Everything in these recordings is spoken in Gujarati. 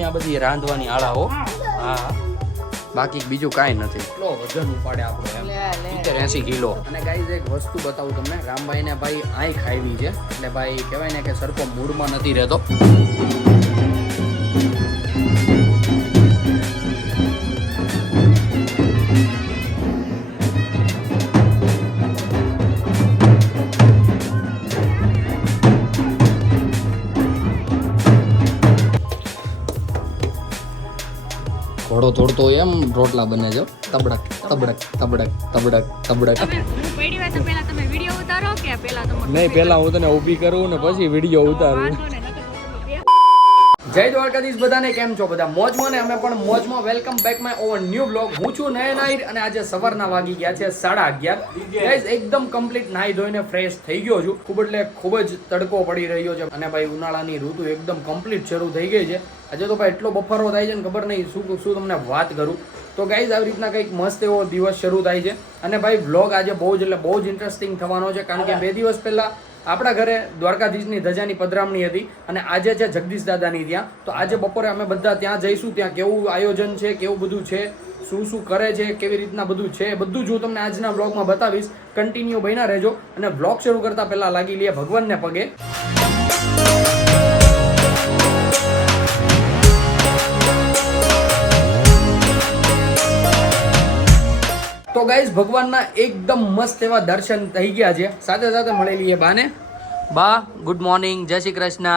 મમ્મી આ બધી રાંધવાની આળા હો. હા બાકી બીજું કાંઈ નથી. કેટલો વજન ઉપાડે આપણો એમ 80 કિલો. અને ગાઈઝ એક વસ્તુ બતાવું તમને, રામભાઈ ને ભાઈ આઈ ખાવી છે એટલે ભાઈ કહેવાય ને કે સરખો મૂડમાં નથી રહેતો. ઘોડો તોડતો એમ રોટલા બને છે. તબડક તબડક તબડક તબડક તબડક. નહીં પેલા હું તને ઊભી કરું ને પછી વિડીયો ઉતારું. જય દ્વારકાધીશ બધાને, કેમ છો બધા? મોજમાં ને અમે પણ મોજમાં. Welcome back my over new blog. હું છું નયન આહિર અને આજે સવારના વાગી ગયા છે 11:30. ગાઈઝ એકદમ કમ્પ્લીટ નાહી ધોઈને ફ્રેશ થઈ ગયો છું. ખૂબ જ તડકો પડી રહ્યો છે અને ભાઈ ઉનાળાની ઋતુ એકદમ કમ્પ્લીટ શરૂ થઈ ગઈ છે. આજે તો ભાઈ એટલો બફારો થાય છે ને ખબર નહીં શું તમને વાત કરું. તો ગાઈઝ આવી રીતના કંઈક મસ્ત એવો દિવસ શરૂ થાય છે અને ભાઈ વ્લોગ આજે બહુ જ ઇન્ટરેસ્ટિંગ થવાનો છે, કારણ કે 2 દિવસ પહેલા આપણા ઘરે દ્વારકાધીશની ધજાની પધરામણી હતી અને આજે છે જગદીશ દાદાની ત્યાં. તો આજે બપોરે અમે બધા ત્યાં જઈશું. ત્યાં કેવું આયોજન છે, કેવું બધું છે, શું કરે છે, કેવી રીતના બધું છે, બધું જ હું તમને આજના વ્લોગમાં બતાવીશ. કન્ટિન્યુ બન્યા રહેજો અને વ્લોગ શરૂ કરતા પહેલા લાગી લઈએ ભગવાનને પગે. તો ગાઈઝ ભગવાનના એકદમ મસ્ત એવા દર્શન થઈ ગયા છે. સાથે સાથે મળી લઈએ બાને. બા ગુડ મોર્નિંગ, જય શ્રી કૃષ્ણ.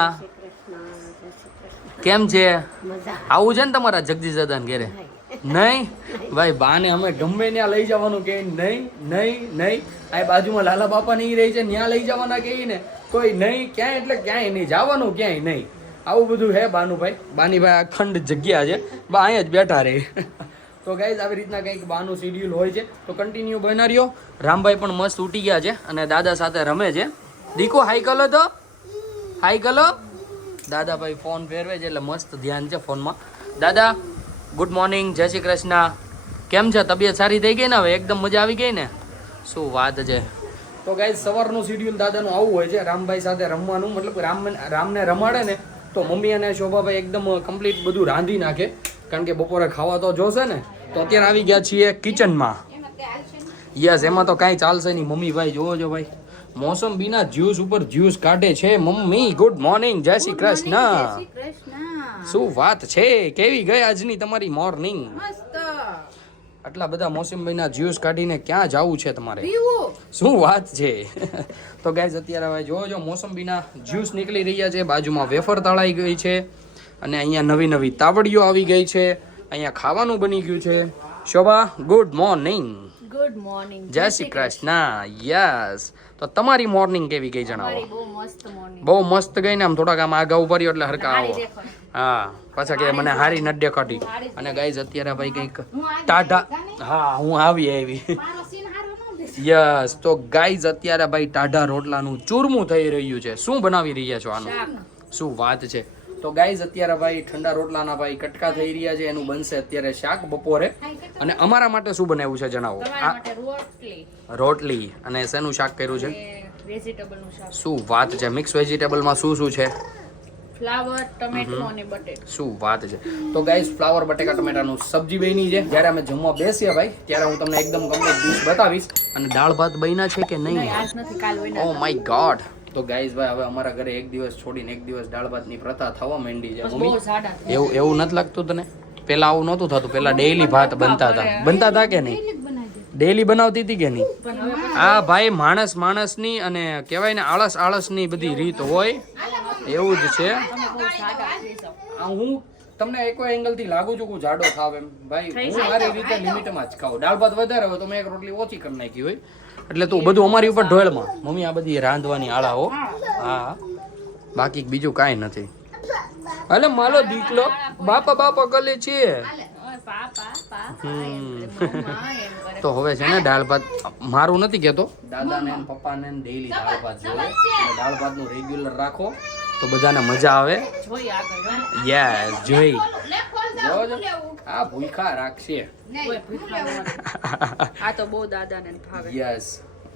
કેમ છે? આવું છે ને તમારા જગદીશ દાદાને ઘરે? નહીં ભાઈ, બાને અમે ગમે ત્યાં લઈ જવાનું કે નહીં. આ બાજુમાં લાલા બાપા ની રહી છે, ત્યાં લઈ જવાના કે ને કોઈ નહીં. ક્યાંય એટલે ક્યાંય નહીં જવાનું, ક્યાંય નહીં. આવું બધું હે બાનુભાઈ. બાની ભાઈ અખંડ જગ્યા છે, બા અહીંયા જ બેઠા રહે. તો ગાઈઝ આવી રીતના કંઈક બાનું શેડ્યુલ હોય છે. તો કન્ટિન્યુ બના રહ્યો. રામભાઈ પણ મસ્ત ઉઠી ગયા છે અને દાદા સાથે રમે છે. દીકો હાઈ કલો તો હાઈ કલો. દાદાભાઈ ફોન ફેરવે છે એટલે મસ્ત ધ્યાન છે ફોનમાં. દાદા ગુડ મોર્નિંગ, જય શ્રી કૃષ્ણ. કેમ છે? તબિયત સારી થઈ ગઈ ને હવે? એકદમ મજા આવી ગઈ ને? શું વાત છે. તો ગાઈઝ સવારનું શેડ્યુલ દાદાનું આવું હોય છે. રામભાઈ સાથે રમવાનું, મતલબ રામને રમાડે ને તો મમ્મી અને શોભાભાઈ એકદમ કમ્પ્લીટ બધું રાંધી નાખે, કારણ કે બપોરે ખાવા તો જોશે ને. તો અત્યારે આવી ગયા છીએ કિચનમાં. યસ, એમાં તો કાંઈ ચાલશે નહીં. મમ્મી ભાઈ જોવો છો ભાઈ, મોસંબીના જ્યુસ ઉપર જ્યુસ કાઢે છે મમ્મી. ગુડ મોર્નિંગ, જય શ્રી કૃષ્ણ. શું વાત છે, કેવી ગઈ આજની તમારી મોર્નિંગ? આટલા બધા મોસંબીના જ્યુસ કાઢીને ક્યાં જવું છે તમારે? શું વાત છે. તો ગાઈઝ અત્યારે હવે જોવો છો મોસંબીના જ્યુસ નીકળી રહ્યા છે. બાજુમાં વેફર તળાઈ ગઈ છે અને અહીંયા નવી તાવડીઓ આવી ગઈ છે. અહીંયા ખાવાનું બની ગયું છે. શોભા ગુડ મોર્નિંગ. ગુડ મોર્નિંગ, જય શ્રી કૃષ્ણ. યસ, તો તમારી મોર્નિંગ કેવી ગઈ જણાવો? બહુ મસ્ત મોર્નિંગ. બહુ મસ્ત ગઈ ને? આમ થોડાક આમ આગા ઉભા એટલે હરકા આવો. હા, પાછા કે મને હારી નથી દેખાતી. અને ગાઈઝ અત્યારે ભાઈ કંઈક ટાઢા, હા હું આવી યસ. તો ગાઈઝ અત્યારે ભાઈ ટાઢા રોટલાનું ચૂરમું થઈ રહ્યું છે. શું બનાવી રહ્યા છો આનું? શું વાત છે. તો ગાઈઝ અત્યારે ભાઈ ઠંડા રોટલાના ભાઈ કટકા થઈ રહ્યા છે. એનું બનશે અત્યારે શાક બપોરે. અને અમારા માટે શું બનાવ્યું છે જણાવો? રોટલી. અને શેનું શાક કર્યું છે? વેજીટેબલનું શાક. શું વાત છે. મિક્સ વેજીટેબલમાં શું છે? ફ્લાવર, ટમેટો અને બટેટા. શું વાત છે. તો ગાઈઝ ફ્લાવર બટેકા ટમેટાનું સબ્જી બની છે. જ્યારે અમે જમવા બેસીએ ભાઈ ત્યારે હું તમને એકદમ કમ્પ્લીટ ડિશ બતાવીશ. અને દાળ ભાત બન્યા છે કે નહીં? આજ નથી, કાલ બન્યા. Oh my God. તો ગાઈઝ ભાઈ હવે અમારા ઘરે એક દિવસ છોડીને એક દિવસ દાળ ભાતની પ્રથા થવા માંડી છે. મમ્મી એવું નથી લાગતું તને? પેલા આવું નહોતું થતું. પેલા ડેઈલી ભાત બનતા હતા કે નહીં? ડેઈલી બનાવતી હતી કે નહીં? આ ભાઈ માણસની અને કહેવાય ને આળસની બધી રીત હોય એવું જ છે. હું તમને એક એંગલ થી લાગુ છું કે જાડો થાવ એમ ભાઈ. હું મારી રીતે લિમિટમાં જ ખાઉં. દાળ ભાત વધારે હોય તો મેં એક રોટલી ઓછી કરી નાખી હોય એટલે તું બધું અમારી ઉપર ઢોળમાં. મમ્મી આ બધી રાંધવાની આળા હો. હા બાકી બીજું કાંઈ નથી. અલે માલો દીકલો બાપા ગલે છે. તો હવે છે ને દાળ ભાત મારું નથી કેતો, દાદાને ને પપ્પાને ડેઈલી દાળ ભાત જોઈએ. દાળ ભાત નું રેગ્યુલર રાખો તો બધાને મજા આવે. યસ જોઈ આ ભૂખા રાખશે. આ તો બહુ દાદાને ભાવે. યસ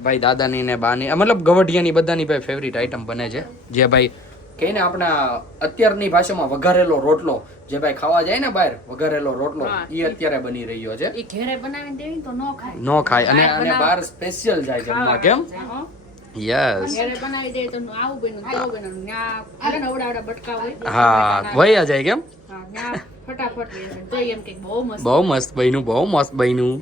ભાઈ દાદાની ને બાની મતલબ ગવઢિયાની બધાની ભાઈ ફેવરિટ આઈટમ બને છે. જે ભાઈ કહીને આપણા અત્યારની ભાષામાં વઘારેલો રોટલો જે ભાઈ ખાવા જાય ને બહાર વઘારેલો રોટલો હા, એ અત્યારે બની રહ્યો છે. ઈ ઘરે બનાવીને દેવી તો નો ખાય. નો ખાય અને બહાર અને બનાવ- બહાર સ્પેશિયલ જાય જમવા કેમ હો. યસ ઘરે બનાવી દે તો આવું બન્યું તેવું બન્યું ન્યા અરે નવડા બટકા હોય હા વયા જાય કેમ હા ન્યા ફટાફટ લઈ જાય. તો એમ કે બહુ મસ્ત બહુ મસ્ત બન્યું બહુ મસ્ત બન્યું.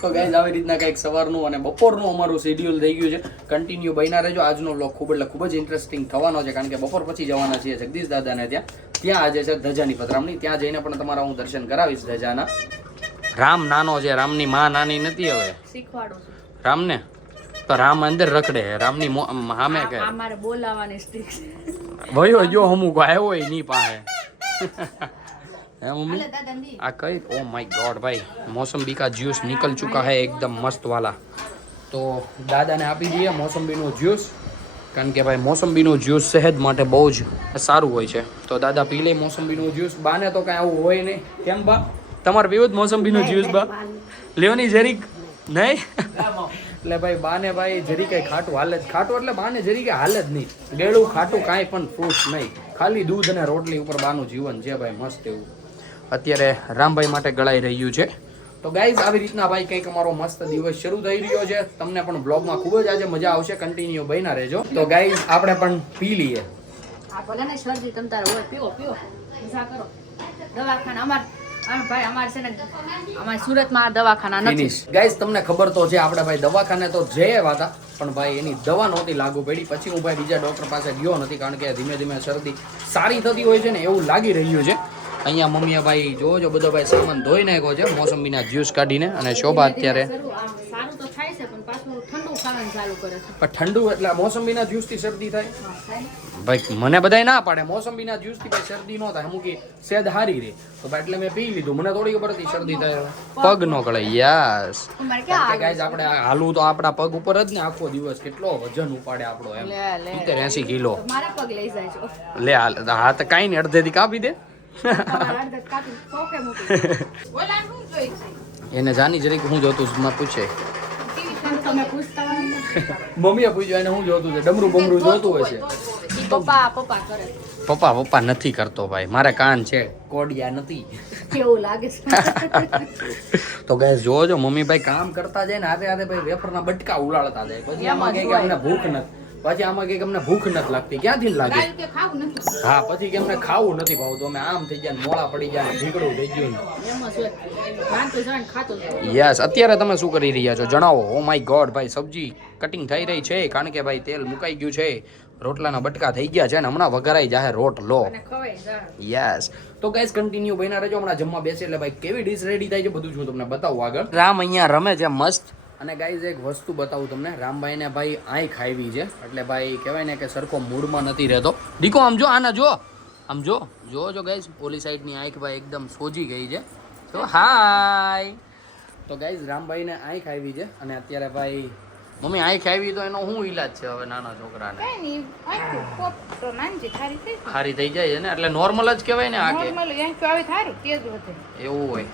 તો ગાઈઝ આવી રીતના કંઈક સવારનું અને બપોરનું અમારું શેડ્યુલ થઈ ગયું છે. કન્ટિન્યુ બન્યા રહેજો. આજનો વ્લોગ ખૂબ જ ઇન્ટરેસ્ટિંગ થવાનો છે કારણ કે બપોર પછી જવાના છીએ જગદીશ દાદાને ત્યાં આજે છે ધજાની પધરામણી. ત્યાં જઈને પણ તમારા હું દર્શન કરાવીશ ધજાના. રામ નાનો છે, રામની માં નાની નથી હવે શીખવાડું છું. રામને. તો રામ અંદર રખડે રામની સામે કે આ મારે બોલાવવાની સ્ટ્રીક વયો જો અમુક આવ્યો હોય ની પાસે હે मम्मी છે દાદા ની आ कई ओ माय गॉड भाई मौसम्बी का जूस निकल चुका है एकदम मस्त वाला. તો દાદાને આપી દઈએ મોસંબીનું જ્યુસ કારણ કે ભાઈ મોસંબીનું જ્યુસ સેહત માટે બહુ જ સારું હોય છે. તો દાદા પી લે મોસંબીનું જ્યુસ. બાને તો કાંઈ આવું હોય નહીં કેમ બા તમારે પીવું જ મોસંબીનું જ્યુસ બા લેવાની જરીક નહીં એટલે ભાઈ બાને ભાઈ જરી કઈ ખાટું હાલે જ ખાટું એટલે બાને જરી કઈ હાલે જ નહીં ગેળું ખાટું કાંઈ પણ ફ્રૂટ્સ નહીં ખાલી દૂધ અને રોટલી ઉપર બાનું જીવન છે ભાઈ મસ્ત એવું. અત્યારે રામભાઈ માટે ગળાઈ રહ્યું છે. તો ગાઈઝ આવી રીતના ભાઈ કંઈક અમારો મસ્ત દિવસ શરૂ થઈ રહ્યો છે. તમને પણ બ્લોગમાં ખૂબ જ આજે મજા આવશે. કન્ટિન્યુ બન્યા રહેજો. તો ગાઈઝ આપણે પણ પી લઈએ. આ ભલે ને શરદી તમ તારે હોય પીવો પીવો મજા કરો. દવાખાના ભાઈ અમાર છે ને અમાર સુરતમાં આ દવાખાના નથી. ફિનિશ ગાઈઝ તમને ખબર તો છે આપણે ભાઈ દવાખાને તો જઈએ હતા પણ ભાઈ એની દવા નહોતી લાગુ પડી. પછી હું ભાઈ બીજા ડોક્ટર પાસે ગયો નથી કારણ કે ધીમે ધીમે શરદી સારી થતી હોય છે ને એવું લાગી રહ્યું છે. અહીંયા મમ્મીએ ભાઈ જોજો બધો ભાઈ સામાન ધોઈ નાખ્યો છે મોસંબીના જ્યુસ કાઢીને. અને શોભા અત્યારે સારું તો થાય છે પણ પાછું ઠંડુ ખાવાનું ચાલુ કરે છે. પણ ઠંડુ એટલે મોસંબીના જ્યુસથી શરદી થાય હા, થાય. ભાઈ મને બધાય ના પાડે મોસંબીના જ્યુસથી ભાઈ શરદી ન થાય અમુક સેદ હારી રે તો ભાઈ એટલે મેં પી લીધું. મને થોડી ખબર હતી શરદી થાય પગ નો કળે યસ તમારે ક્યાં ગાઈઝ આપણે હાલવું તો આપણા પગ ઉપર જ ને આખો દિવસ કેટલો વજન ઉપાડે આપણો એમ લે, લે. 70-80 કિલો મારા પગ લઈ જાય છો લે હા તો કાંઈ નહીં અડધેથી કાપી દે તમારા અડધા કાપી ચોકે મૂકી ઓલા શું જોઈ છે એને જાની જરીક હું જોતું છું માં પૂછે ટીવી પર તમે પૂછતા હોય ને. મમ્મીએ પૂછ્યું એને હું જોતું છે ડમરું બમરું જોતું હોય છે ઈ પપ્પા કરે પપ્પા નથી કરતો ભાઈ મારે કાન છે કોડિયા નથી. કેવું લાગે છે તો ગાઈસ જોજો મમ્મી ભાઈ કામ કરતા જાય ને હાથે ભાઈ વેફરના બટકા ઉલાળતા જાય પછી આમાં કહે કે અમને ભૂખ નથી પછી આમાં કહે કે અમને ભૂખ નથી લાગતી ક્યાંથી લાગે ગાયું કે ખાવું નથી હા પછી કે અમને ખાવું નથી ભાવતું અમે આમ થઈ ગયા ને મોળા પડી ગયા ને ભીગડું થઈ ગયું એમ જ હોય વાંધો જાણ ખાતો જ યસ અત્યારે તમે શું કરી રહ્યા છો જણાવો. ઓ માય ગોડ ભાઈ સબ્જી કટિંગ થઈ રહી છે કારણ કે ભાઈ તેલ મુકાઈ ગયું છે રોટલાના બટકા થઈ ગયા છે ને હમણાં વઘારાઈ જાય રોટલો. અને ખવાય જાણ યસ તો ગાઈસ કન્ટિન્યુ બન્યા રહેજો. હમણાં જમવા બેસે એટલે ભાઈ કેવી ડીશ રેડી થાય છે બધું હું તમને બતાવું આગળ. રામ અહીંયા રમે છે મસ્ત. અને ગાઈઝ એક વસ્તુ બતાવું તમને રામભાઈને ભાઈ આઈ ખાવી છે એટલે ભાઈ કહેવાય ને કે સરખો મૂડમાં નથી રહેતો. દીકો આમ જો આના જો આમ જો ગાઈઝ ઓલી સાઈડની આંખ ભાઈ એકદમ સોજી ગઈ છે. તો હાય તો ગાઈઝ રામભાઈને આઈ ખાવી છે અને અત્યારે ભાઈ મમ્મી આઈ ખાવી તો એનો શું ઈલાજ છે હવે નાના છોકરાને કઈ નહીં આખું કોપ તો નાનજી થારી થઈ ખારી થઈ જાય છે ને એટલે નોર્મલ જ કહેવાય ને આ કે નોર્મલ આંખ આવી થારું તેજ વધે એવું હોય.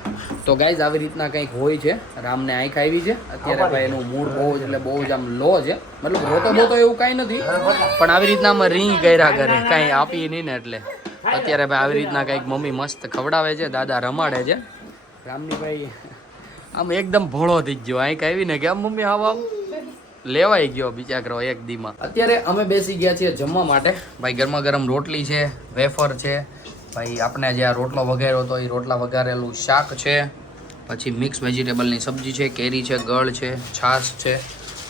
તો ગાઈઝ આવી રીતના કંઈક હોય છે. રામને આંખ આવી છે અત્યારે ભાઈ એનું મૂડ બહુ જ એટલે બહુ જ આમ લો છે મતલબ રોતો બોતો એવું કાંઈ નથી પણ આવી રીતના આમાં રીંગ કર્યા કરે કાંઈ આપી નહીં ને એટલે અત્યારે ભાઈ આવી રીતના કંઈક મમ્મી મસ્ત ખવડાવે છે દાદા રમાડે છે. રામની ભાઈ આમ એકદમ ભોળો થઈ ગયો આંખ આવી ને કે આમ મમ્મી આવા લેવાઈ ગયો બિચારો એક દીમાં. અત્યારે અમે બેસી ગયા છીએ જમવા માટે. ભાઈ ગરમા ગરમ રોટલી છે વેફર છે ભાઈ આપણે જે આ રોટલો વઘાર્યો હતો એ રોટલા વઘારેલું શાક છે પછી મિક્સ વેજીટેબલની સબ્જી છે કેરી છે ગળ છે છાશ છે.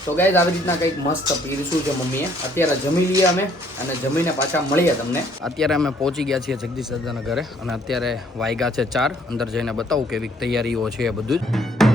તો ગાઈઝ આવી રીતના કંઈક મસ્ત પીરસું છે મમ્મીએ. અત્યારે જમી લઈએ અમે અને જમીને પાછા મળીએ તમને. અત્યારે અમે પહોંચી ગયા છીએ જગદીશ દાદાના ઘરે અને અત્યારે વાગ્યા છે 4. અંદર જઈને બતાવું કેવી તૈયારીઓ છે એ બધું જ.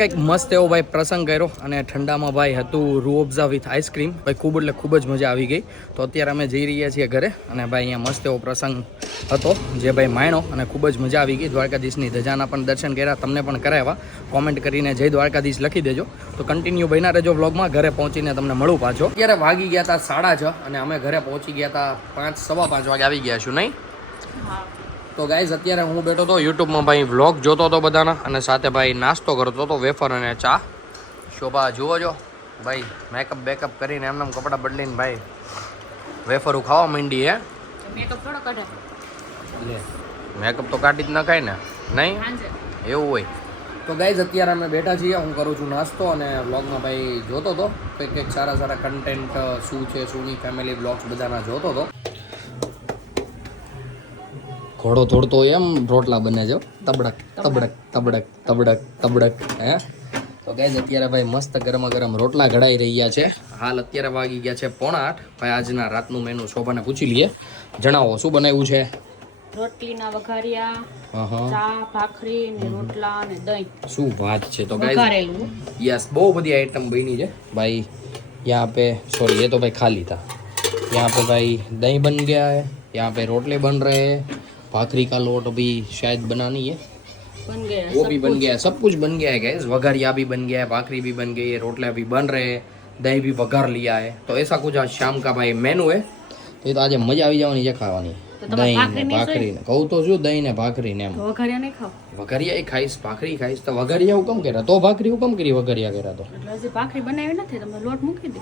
કંઈક મસ્ત એવો ભાઈ પ્રસંગ કર્યો અને ઠંડામાં ભાઈ હતું રૂઅફઝા વિથ આઈસ્ક્રીમ ભાઈ ખૂબ એટલે ખૂબ જ મજા આવી ગઈ. તો અત્યારે અમે જઈ રહ્યા છીએ ઘરે અને ભાઈ અહીંયા મસ્ત એવો પ્રસંગ હતો જે ભાઈ માણ્યો અને ખૂબ જ મજા આવી ગઈ. દ્વારકાધીશની ધજાના પણ દર્શન કર્યા, તમને પણ કરાવ્યા. કોમેન્ટ કરીને જય દ્વારકાધીશ લખી દેજો. તો કન્ટિન્યુ બન્યા રહેજો વ્લોગમાં. ઘરે પહોંચીને તમને મળું પાછો. અત્યારે વાગી ગયા હતા 6:30 અને અમે ઘરે પહોંચી ગયા હતા 5, 5:15 વાગે આવી ગયા છું નહીં. તો ગાઈઝ અત્યારે હું બેઠો હતો યુટ્યુબમાં ભાઈ વ્લોગ જોતો હતો બધાના અને સાથે ભાઈ નાસ્તો કરતો હતો વેફર અને ચા. શોભા જુઓ જો ભાઈ મેકઅપ બેકઅપ કરીને એમને કપડાં બદલીને ભાઈ વેફરું ખાવા માંડી હે. મેકઅપ થોડો કાઢે લે મેકઅપ તો કાઢી જ નખાય ને નહીં એવું હોય. તો ગાઈઝ અત્યારે અમે બેઠા છીએ, હું કરું છું નાસ્તો અને વ્લોગમાં ભાઈ જોતો હતો કંઈક સારા સારા કન્ટેન્ટ શું છે શું નહીં, ફેમિલી વ્લોગ્સ બધાના જોતો હતો. ઘોડો દોડતો એમ રોટલા બને છે તબડક તબડક તબડક તબડક તબડક હે. તો ગાઈઝ અત્યારે ભાઈ મસ્ત ગરમા ગરમ રોટલા ઘડાઈ રહ્યા છે. હાલ અત્યારે વાગી ગયા છે 7:45. ભાઈ આજના રાતનું મેનુ શોભાને પૂછી લઈએ. જણાવો શું બનાવ્યું છે? રોટલીના વઘારિયા, ચા, ભાખરી ને રોટલા ને દહીં. શું વાત છે. તો ગાઈઝ યસ બહુ બધી આઈટમ બની છે भाई. यहाँ पे सॉरी ये तो भाई खाली था. यहाँ पे भाई दही बन गया है, यहाँ पे रोटले बन रहे हैं, भाखरी का लोट अभी शायद बनानी है, बन गया वो भी बन गया है, सब कुछ बन गया है गाइस. वघारिया भी बन गया है, भाखरी भी बन गई है, रोटले भी बन रहे हैं, दही भी वघार लिया है. तो ऐसा कुछ आज शाम का भाई मेनू है. तो ये तो आज मजा આવી જવાની છે ખાવાની. દહીં ને ભાખરી ને કહું તો શું દહીં ને ભાખરી ને એમ. વઘારિયા નહીં ખાવ? વઘારિયા ખાઈશ, ભાખરી ખાઈશ. તો વઘારિયા હું કેમ કર્યા? તો ભાખરી હું કેમ કરી? વઘારિયા કર્યા તો એટલે હજી ભાખરી બનાવી નથી, તમે લોટ મૂકી દે.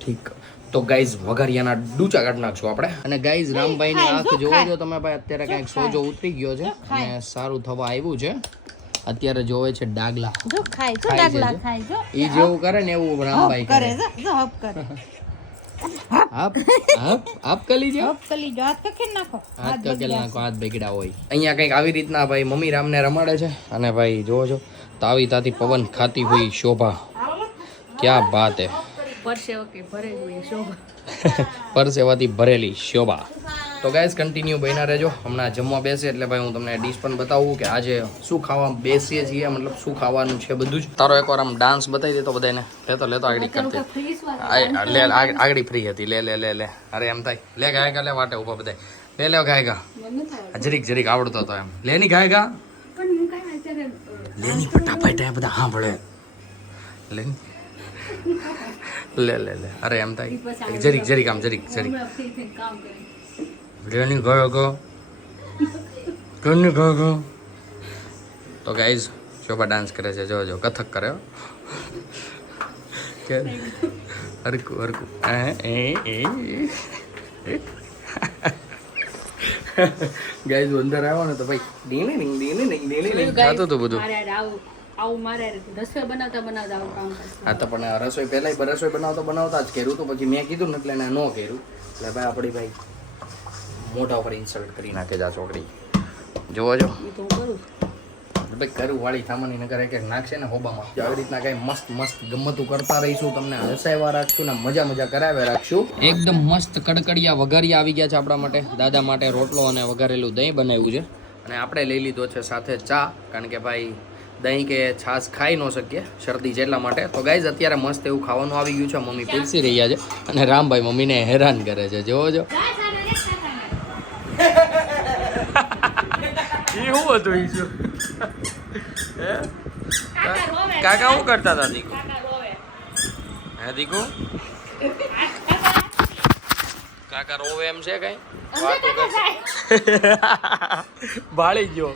ઠીક. તો ગાઈઝ વઘારિયાના ડૂચા કાઢ નાખશું આપણે. અને ગાઈઝ રામભાઈ ની આંખ જોવો છો તમે ભાઈ, અત્યારે કઈક સોજો ઉતરી ગયો છે અને સારું થવા આવ્યું છે. અત્યારે જોવે છે ડાગલા. જો ખાય જો ડાગલા ખાય જો. ઈ જેવું કરે ને એવું રામભાઈ કરે. જો હપ કરે. આપ કલી જો હપ કલી જો હાથ કખી નાખો. હાથ કકેલ નાખો, હાથ બગડ્યા હોય. અહીંયા કંઈક આવી રીતના ભાઈ મમ્મી રામને રમાડે છે અને ભાઈ જોવો છો તાવી તાતી પવન ખાતી હોય શોભા. ક્યાં બાત હે. પરસેવાથી ભરેલી શોભા. તો ગાઈઝ કન્ટિન્યુ બન્યા રહેજો. હમણાં જમવા બેસે એટલે ભાઈ હું તમને ડીશ પણ બતાવું કે આજે શું ખાવા બેસીએ છીએ, મતલબ શું ખાવાનું છે બધું જ. તારો એકવાર આમ ડાન્સ બતાવી દેતો બધાને. લેતો આગળ કરતી લે આગળ ફ્રી હતી. લે લે લે લે અરે એમ થાય લે ગાયકા લે વાટે ઉભા બધા લે લે ગાયકા જરીક આવડતો હતો એમ. લેની ગાયકા લેની ફટાફટ બધા હા ભળે લેની લે લે લે અરે એમ થાય જરીક આમ જરીક લેની ગયો તો ગાઈઝ શોભા ડાન્સ કરે છે. જો કથક કરે હરકું ગાઈઝ અંદર આવ્યો ને તો ભાઈ ડીની ખાતું હતું બધું. આવું મારે રસોઈ બનાવતા આવું કામ કરશે. હા તો પણ રસોઈ પહેલા રસોઈ બનાવતા જ કર્યું તો પછી મેં કીધું ને એટલે એને ન કર્યું એટલે ભાઈ આપણી ભાઈ મોઢા ઉપર ઇન્સલ્ટ કરી નાખે છે આ છોકરી. જોવો છો એ તો હું કરું ભાઈ કરું વાળી થામાની નગર એક નાખશે ને હોબામાં. આવી રીતના કઈ મસ્ત ગમતું કરતા રહીશું, તમને હસાવ્યા રાખશું ને મજા કરાવ્યા રાખશું. એકદમ મસ્ત કડકડિયા વઘારિયા આવી ગયા છે આપણા માટે. દાદા માટે રોટલો અને વઘારેલું દહીં બનાવ્યું છે અને આપણે લઈ લીધો છે સાથે ચા, કારણ કે ભાઈ દહીં કે છાશ ખાઈ ન શકીએ શરદી છે એટલા માટે. તો ગાઈઝ અત્યારે મસ્ત એવું ખાવાનું આવી ગયું છે. મમ્મી પીરસી રહ્યા છે અને રામભાઈ મમ્મીને હેરાન કરે છે. જોવો છો શું હતું ઈ શું કાકા શું કરતા હતા દીકુ? હે દીકુ કાકા રોવે એમ છે કઈ વાતો કર ભાળી ગયો.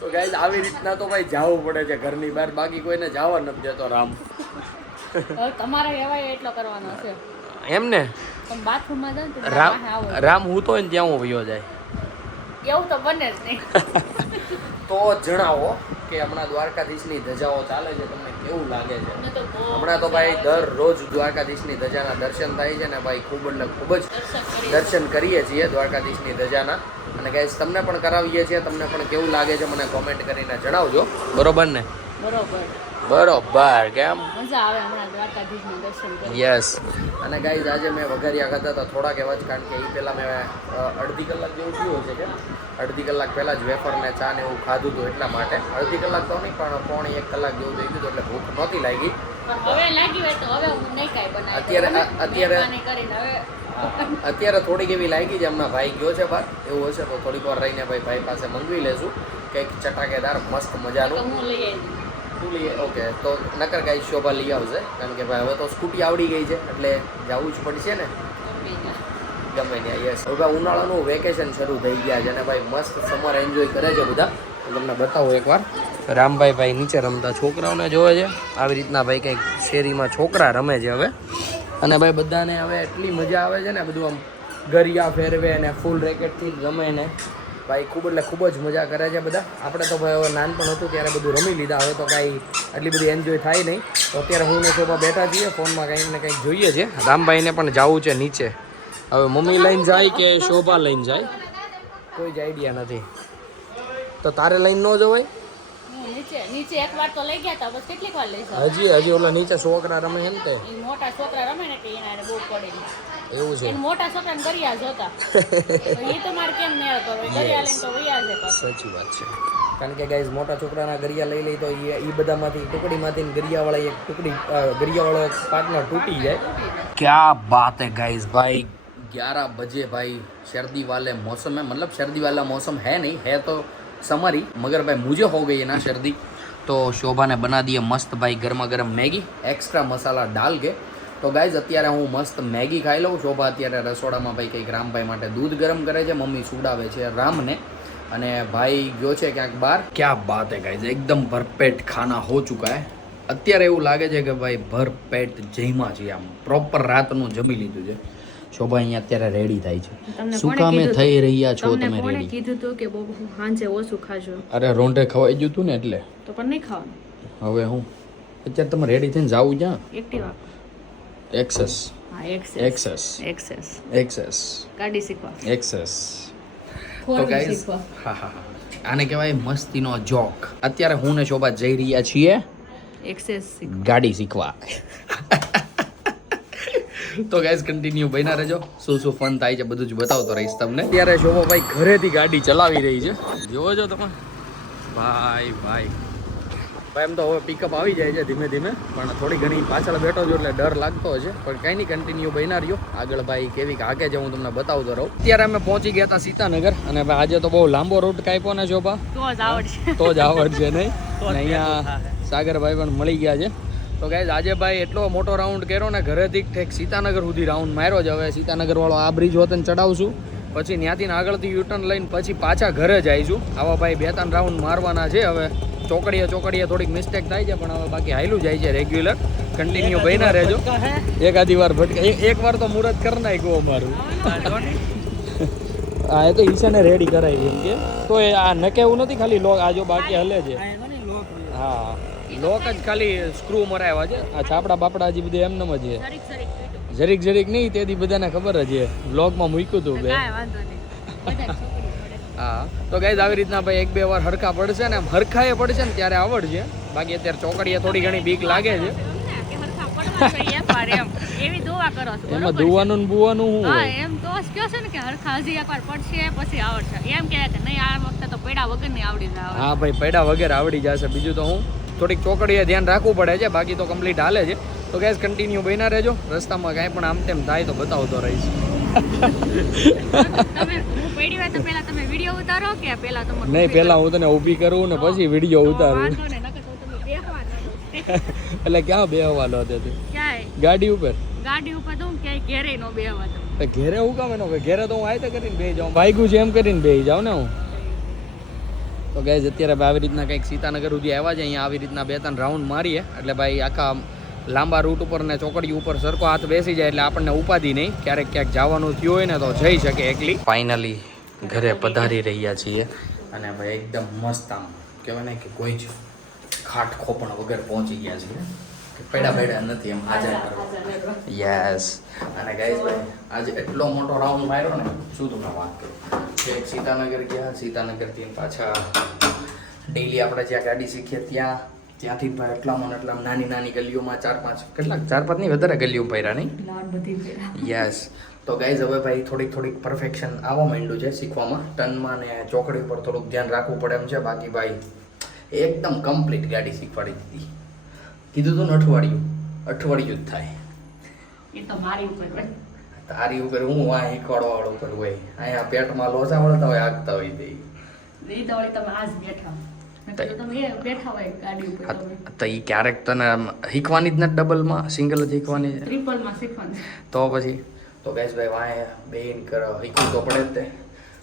તો ગાઈઝ આવી રીતના તો ભાઈ જવું પડે છે ઘરની બહાર, બાકી કોઈને જવા નથી દેતો રામ. તમારે કહેવાય એટલો કરવાનો છે એમ ને. બાથરૂમમાં જાવ ને રામ હું તો ને ત્યાં હું વયો જાય એવું તો બને જ નહીં. તો જણાવો કે હમણાં દ્વારકાધીશની ધજાઓ ચાલે છે, તમને કેવું લાગે છે? હમણાં તો ભાઈ દરરોજ દ્વારકાધીશની ધજાના દર્શન થાય છે ને ભાઈ ખૂબ જ દર્શન કરીએ છીએ દ્વારકાધીશની ધજાના. અને ગાઈસ તમને પણ કરાવીએ છીએ, તમને પણ કેવું લાગે છે મને કોમેન્ટ કરીને જણાવજો. બરોબર ને? બરોબર. બરોબર કેમ મજા આવે હમણાં દ્વારકાધીશના દર્શન કરી. યસ. અને ગાઈઝ આજે મેં વઘારિયા ખાધા હતા થોડાક એવા જ, કારણ કે એ પહેલાં મેં અડધી કલાક જેવું થયું છે કે અડધી કલાક પહેલાં જ વેફર ને ચા ને એવું ખાધું હતું, એટલા માટે અડધી કલાક તો નહીં પણ પોણી 1 કલાક જેવું થઈ ગયું એટલે ભૂખ નહોતી લાગી. પણ હવે લાગી હોય તો હવે હું નહીં કાંઈ બનાવી. અત્યારે થોડીક એવી લાગી છે, હમણાં ભાઈ ગયો છે બહાર, એવું હશે તો થોડીક વાર રહીને ભાઈ પાસે મંગવી લેશું કંઈક ચટાકેદાર મસ્ત મજાનું. હું લઈ આવી. તું લઈએ ઓકે, તો નકર ગાઈ શોભા લઈ આવશે, કારણ કે ભાઈ હવે તો સ્કૂટી આવડી ગઈ છે એટલે જવું જ પડશે ને ગમે ત્યાં. યસ. હવે ઉનાળાનું વેકેશન શરૂ થઈ ગયા છે અને ભાઈ મસ્ત સમર એન્જોય કરે છે બધા. તમને બતાવું એકવાર. રામભાઈ નીચે રમતા છોકરાઓને જોવે છે, આવી રીતના ભાઈ કંઈક શેરીમાં છોકરા રમે છે હવે. અને ભાઈ બધાને હવે એટલી મજા આવે છે ને, બધું આમ ગરિયા ફેરવે અને ફૂલ રેકેટથી રમે ને ભાઈ ખૂબ જ મજા કરે છે બધા. આપણે તો ભાઈ હવે નાનપણ હતું ત્યારે બધું રમી લીધા, હવે તો કાંઈ આટલી બધી એન્જોય થાય નહીં. તો અત્યારે હું ને શોભા બેઠા છીએ, ફોનમાં કંઈક ને કંઈક જોઈએ છે. રામભાઈને પણ જવું છે નીચે. હવે મમ્મી લઈને જાય કે શોભા લઈને જાય કોઈ જ આઈડિયા નથી. તો તારે લઈને ન જવાય? નીચે એકવાર તો લઈ ગયા હતા, બસ કેટલીક વાર લઈ જાવ? હજી ઓલા નીચે છોકરા રમે છે ને તે મોટા છોકરા રમે ને કે એના બહુ પડે. એવું છે? મોટા છોકરાને ગરિયા જોતા એ તો મારે કેમ મેળ કરો, ગરિયા લઈને તો વૈયા છે. સાચી વાત છે, કારણ કે ગાઈઝ મોટા છોકરાના ગરિયા લઈ તો એ બધામાંથી ટુકડીમાંથી ગરિયાવાળા એક ટુકડી ગરિયાવાળો એક પાર્ટનર તૂટી જાય. क्या बात है गाइस भाई 11 बजे भाई सर्दी वाले मौसम में, मतलब सर्दी वाला मौसम है नहीं, है तो समर ही, मगर भाई मुझे हो गई है ना सर्दी. तो शोभा ने बना दिए मस्त भाई गर्मा गर्म मैगी एक्स्ट्रा मसाला डाल के. તો ગાઈઝ અત્યારે હું મસ્ત મેગી ખાઈ લઉં. શોભા અત્યારે રસોડામાં ભાઈ કંઈક રામભાઈ માટે દૂધ ગરમ કરે છે, મમ્મી સુડાવે છે રામને, અને ભાઈ ગયો છે ક્યાંક બહાર. ક્યાં બાત હે ગાઈઝ, એકદમ ભરપેટ ખાના હો ચુકા હે. અત્યારે એવું લાગે છે કે ભાઈ ભરપેટ જમ્યા છીએ, આમ પ્રોપર રાતનું જમી લીધું છે. શોભા અહીંયા અત્યારે રેડી થાય છે. શું કામે થઈ રહ્યા છો તમે રેડી? કીધું તું કે બહુ સાંજે ઓછું ખાજો. અરે રોંઢે ખવાઈ ગયું તું ને એટલે. તો પણ નહીં ખાવાનું. હવે હું અત્યારે તમે રેડી થઈને જાવું ક્યાં? એક્ટિવા. એક્સેસ. હા એક્સેસ ગાડી શીખવા. એક્સેસ. તો ગાઈઝ હા આને કહેવાય મસ્તીનો જોક. અત્યારે હું ને શોભા જઈ રહ્યા છીએ એક્સેસ ગાડી શીખવા. તો ગાઈઝ કન્ટિન્યુ બન્યા રહેજો, શું ફન થાય છે બધું જ બતાવતો રહીશ તમને. અત્યારે શોભા ભાઈ ઘરેથી ગાડી ચલાવી રહી છે, જોવો છો તમે. ભાઈ એમ તો હવે પિકઅપ આવી જાય છે ધીમે ધીમે, પણ થોડી ઘણી પાછળ બેઠો છું એટલે ડર લાગતો છે, પણ કંઈ નહીં કન્ટિન્યુ બન્યા રહ્યો. આગળ ભાઈ કેવી હાકે છે હું તમને બતાવતો રહું. અત્યારે અમે પહોંચી ગયા હતા સીતાનગર, અને આજે તો બહુ લાંબો રૂટ કાપ્યો ને શોભા, તો જ આવડશે નહીં. અહીંયા સાગરભાઈ પણ મળી ગયા છે. તો ગાઈઝ આજે ભાઈ એટલો મોટો રાઉન્ડ કર્યો ને, ઘરેથી ઠેક સીતાનગર સુધી રાઉન્ડ માર્યો જ. હવે સીતાનગર વાળો આ બ્રિજ હોતે ચડાવશું, પછી ત્યાંથી આગળથી યુટર્ન લઈને પછી પાછા ઘરે જઈશું. આવા ભાઈ 2-3 રાઉન્ડ મારવાના છે. હવે ચોકડીએ થોડીક મિસ્ટેક થાય છે, પણ હવે બાકી હાયલું જાય છે રેગ્યુલર. કન્ટિન્યુ બન્યા રહેજો. એકાદી વાર ભટકા, એક વાર તો મુહૂર્ત કરી નાખ્યું અમારું. હા એ તો ઈશાને રેડી કરાવી એમ કે, તો આ નકે એવું નથી, ખાલી લોક આજો બાકી હલે છે. હા લોક જ ખાલી સ્ક્રૂ મરાવ્યા છે. આ છાપડા બાપડા હજી બધું એમનેમ જ છે, જરીક નહીં. તેથી બધાને ખબર જ છે, વ્લોગમાં મૂક્યું હતું બે. હા તો ગાઈઝ આવી રીતના ભાઈ 1-2 વાર હરખા પડશે ને, હરખાએ પડશે ને ત્યારે આવડશે. બાકી અત્યારે ચોકડીએ થોડી ઘણી બીક લાગે છે. એમાં ધોવાનું ને બુવાનું શું હોય? એમ તો કયો છે ને કે હરખા હજી એકવાર પડશે પછી આવડશે. એમ કહે કે નહીં આ વખતે તો પૈડા વગર નહીં આવડી જાય. હા ભાઈ પૈડા વગર આવડી જશે. બીજું તો હું થોડીક ચોકડીએ ધ્યાન રાખવું પડે છે, બાકી તો કમ્પ્લીટ હાલે છે. તો ગાઈઝ કન્ટિન્યુ બન્યા રહેજો. રસ્તામાં કાંઈ પણ આમ તેમ થાય તો બતાવતો રહીશ. નહીં પહેલા હું તને ઊભી કરું ને પછી વિડીયો ઉતારું. એટલે ક્યાં બેહવાનો હતો તું? ગાડી ઉપર તો હું ક્યાંય ઘેરે નો બેહવા દઉં. ઘેરે હું કામ એનો ઘેરે તો હું આયતે કરીને બેહી જાઉં, ભાગ્યું છે એમ કરીને બેહી જાઉં ને હું. તો ગાઈઝ અત્યારે આવી રીતના કંઈક સીતાનગર સુધી આવ્યા છે. અહીંયા આવી રીતના 2-3 રાઉન્ડ મારીએ એટલે ભાઈ આખા લાંબા રૂટ ઉપર ને ચોકડી ઉપર સરખો હાથ બેસી જાય એટલે આપણને ઉપાધિ નહીં. ક્યારેક ક્યાંક જવાનું થયું હોય ને તો જઈ શકે એકલી. ફાઇનલી ઘરે પધારી રહ્યા છીએ, અને ભાઈ એકદમ મસ્ત આમ કહેવાય ને કે કોઈ જ ખાટ ખોપણ વગર પહોંચી ગયા છીએ. પેડા નથી એમ હાજર કરવા. યસ. અને ગાઈઝ ભાઈ આજે એટલો મોટો રાઉન્ડ માર્યો ને, શું તમને વાત કરું. એક સીતાનગર ગયા, સીતાનગરથી પાછા ડેઈલી આપણે જ્યાં ગાડી શીખીએ ત્યાં, ત્યાંથી ભાઈ એટલામાં ને એટલામાં નાની નાની ગલીઓમાં 4-5 નહીં વધારે ગલીઓમાં ફર્યા નહીં. લાડ બધી ફેરા. યસ. તો ગાઈઝ હવે ભાઈ થોડીક પરફેક્શન આવવા માંડ્યું છે શીખવામાં. ટર્નમાં ને ચોકડી ઉપર થોડુંક ધ્યાન રાખવું પડે એમ છે. બાકી ભાઈ એકદમ કમ્પ્લીટ ગાડી શીખવાડી દીધી. કીધું તું ને અઠવાડિયું જ થાય. એ તો મારી ઉપર હોય. તારી ઉપર હું આ શીખવાડવા વાળો ઉપર હોય. અહીંયા પેટમાં લોચા વળતા હોય આગતા હોય તે. એ તો વળી તમે આજ બેઠા તમે એ બેઠા હોય ગાડી ઉપર તમે તો એ ક્યારેક તને શીખવાની જ નથી ડબલમાં, સિંગલ જ શીખવાની છે. ટ્રિપલમાં શીખવાનું. તો પછી તો ગાઈઝ ભાઈ વાંહે બેન શીખવું તો પડે જ તે.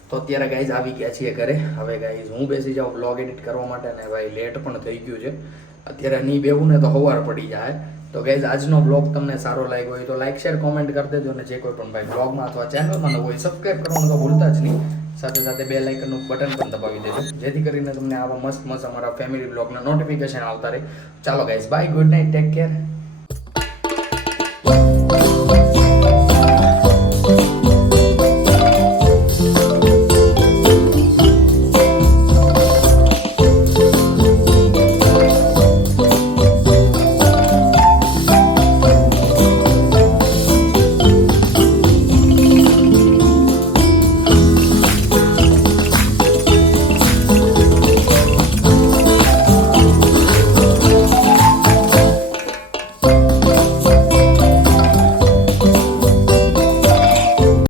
તો અત્યારે ગાઈઝ આવી ગયા છીએ ઘરે. હવે ગાઈઝ હું બેસી જાઉં બ્લોગ એડિટ કરવા માટે ને ભાઈ લેટ પણ થઈ ગયું છે. અત્યારે નહીં બેવું ને તો સવાર પડી જાય. તો ગાઈઝ આજનો બ્લોગ તમને સારો લાગ્યો હોય તો લાઈક શેર કોમેન્ટ કરી દેજો. અને જે કોઈ પણ ભાઈ બ્લોગમાં અથવા ચેનલમાં ન હોય સબસ્ક્રાઈબ કરવાનું તો ભૂલતા જ નહીં. સાથે સાથે બે લાઇકનનું બટન પણ દબાવી દેજો જેથી કરીને તમને આવા મસ્ત અમારા ફેમિલી બ્લોગના નોટિફિકેશન આવતા રહે. ચાલો guys by, good night, take care.